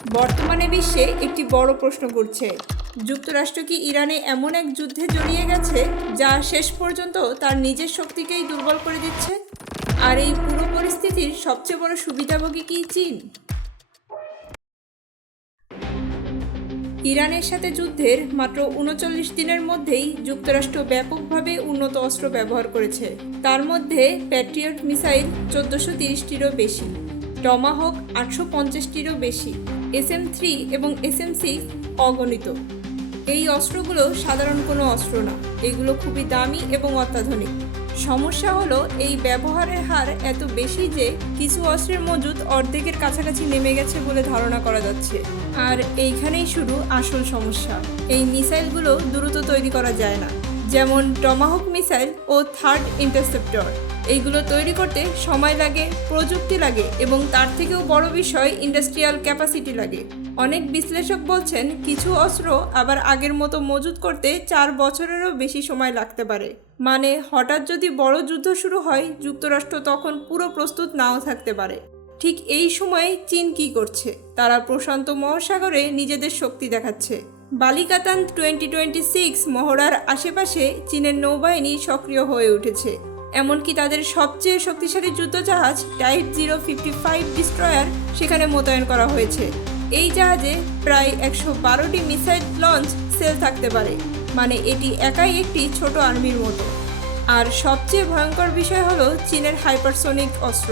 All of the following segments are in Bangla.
বর্তমানে বিশ্বে একটি বড় প্রশ্ন করছে, যুক্তরাষ্ট্র কি ইরানে এমন এক যুদ্ধে জড়িয়ে গেছে যা শেষ পর্যন্ত তার নিজের শক্তিকেই দুর্বল করে দিচ্ছে? আর এই পুরো পরিস্থিতির সবচেয়ে বড় সুবিধাভোগী কি চীন? ইরানের সাথে যুদ্ধের মাত্র ৩৯ দিনের মধ্যেই যুক্তরাষ্ট্র ব্যাপকভাবে উন্নত অস্ত্র ব্যবহার করেছে। তার মধ্যে প্যাট্রিয়ট মিসাইল ১৪৩০টিরও বেশি, টমাহক ৮৫০টিরও বেশি, SM-3 এবং SM-6 অগণিত। এই অস্ত্রগুলো সাধারণ কোনো অস্ত্র না, এগুলো খুবই দামি এবং অত্যাধুনিক। সমস্যা হলো এই ব্যবহারের হার এত বেশি যে কিছু অস্ত্রের মজুদ অর্ধেকের কাছাকাছি নেমে গেছে বলে ধারণা করা যাচ্ছে। আর এইখানেই শুরু আসল সমস্যা। এই মিসাইলগুলো দ্রুত তৈরি করা যায় না, যেমন টমাহক মিসাইল ও থার্ড ইন্টারসেপ্টর। এইগুলো তৈরি করতে সময় লাগে, প্রযুক্তি লাগে এবং তার থেকেও বড় বিষয় ইন্ডাস্ট্রিয়াল ক্যাপাসিটি লাগে। অনেক বিশ্লেষক বলছেন কিছু অস্ত্র আবার আগের মতো মজুত করতে 4 বছরেরও বেশি সময় লাগতে পারে। মানে হঠাৎ যদি বড় যুদ্ধ শুরু হয়, যুক্তরাষ্ট্র তখন পুরো প্রস্তুত নাও থাকতে পারে। ঠিক এই সময়ে চীন কি করছে? তারা প্রশান্ত মহাসাগরে নিজেদের শক্তি দেখাচ্ছে। বালিকাতান 2026 মহড়ার আশেপাশে চীনের নৌবাহিনী সক্রিয় হয়ে উঠেছে। এমনকি তাদের সবচেয়ে শক্তিশালী যুদ্ধজাহাজ টাইপ 055 ডিস্ট্রয়ার সেখানে মোতায়েন করা হয়েছে। এই জাহাজে প্রায় 112টি মিসাইল লঞ্চ সেল থাকতে পারে, মানে এটি একাই একটি ছোট আর্মির মতো। আর সবচেয়ে ভয়ঙ্কর বিষয় হলো চীনের হাইপারসোনিক অস্ত্র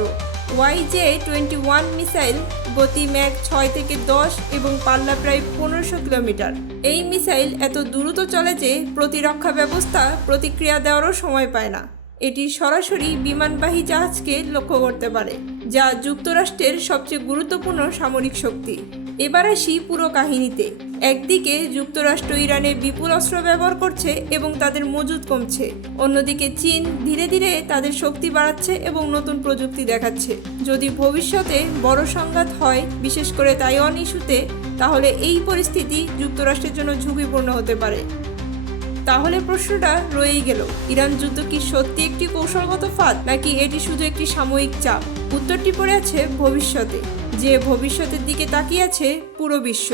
YJ-21 মিসাইল, গতি ম্যাক 6 থেকে 10 এবং পাল্লা প্রায় 1500 কিলোমিটার। এই মিসাইল এত দ্রুত চলে যে প্রতিরক্ষা ব্যবস্থা প্রতিক্রিয়া দেওয়ারও সময় পায় না। এটি সরাসরি বিমানবাহী জাহাজকে লক্ষ্য করতে পারে, যা যুক্তরাষ্ট্রের সবচেয়ে গুরুত্বপূর্ণ সামরিক শক্তি। এবার আসি পুরো কাহিনীতে। একদিকে যুক্তরাষ্ট্র ইরানে বিপুল অস্ত্র ব্যবহার করছে এবং তাদের মজুদ কমছে, অন্যদিকে চীন ধীরে ধীরে তাদের শক্তি বাড়াচ্ছে এবং নতুন প্রযুক্তি দেখাচ্ছে। যদি ভবিষ্যতে বড় সংঘাত হয়, বিশেষ করে তাইওয়ান ইস্যুতে, তাহলে এই পরিস্থিতি যুক্তরাষ্ট্রের জন্য ঝুঁকিপূর্ণ হতে পারে। তাহলে প্রশ্নটা রয়েই গেল, ইরান যুদ্ধ কি সত্যি একটি কৌশলগত ফাঁদ, নাকি এটি শুধু একটি সাময়িক চাপ? উত্তরটি পড়ে আছে ভবিষ্যতে, যে ভবিষ্যতের দিকে তাকিয়ে আছে পুরো বিশ্ব।